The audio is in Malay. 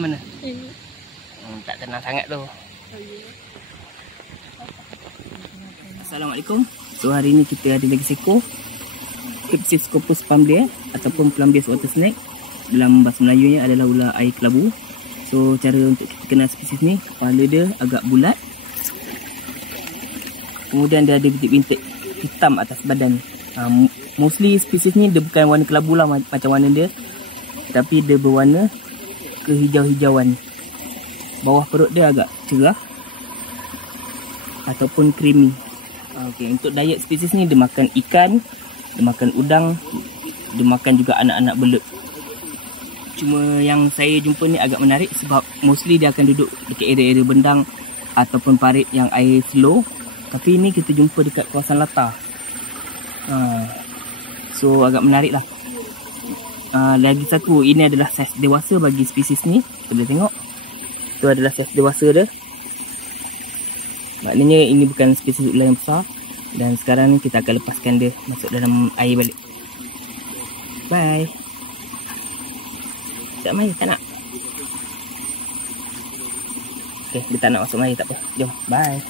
mana? Tak tenang sangat tu. Assalamualaikum. So hari ni kita ada lagi seekor Crypsiscopus pamblea ataupun Plumbeous water snake. Dalam bahasa Melayunya adalah ular air kelabu. So cara untuk kita kenal spesies ni, kepala dia agak bulat. Kemudian dia ada bintik-bintik hitam atas badan. Mostly spesies ni dia bukan warna kelabu lah macam warna dia, tapi dia berwarna kehijau-hijauan. Bawah perut dia agak cerah ataupun creamy. Okey, untuk diet spesies ni dia makan ikan, dia makan udang, dia makan juga anak-anak belut. Cuma yang saya jumpa ni agak menarik sebab mostly dia akan duduk dekat area-area bendang ataupun parit yang air slow. Tapi ni kita jumpa dekat kawasan latar. So agak menarik lah. Lagi satu, ini adalah saiz dewasa bagi spesies ni. Kita boleh tengok. Itu adalah saiz dewasa dia. Maknanya ini bukan spesies ular yang besar. Dan sekarang ni kita akan lepaskan dia masuk dalam air balik. Bye. Tak main, tak nak. Okay, dia tak nak masuk air, tak apa. Jom, bye.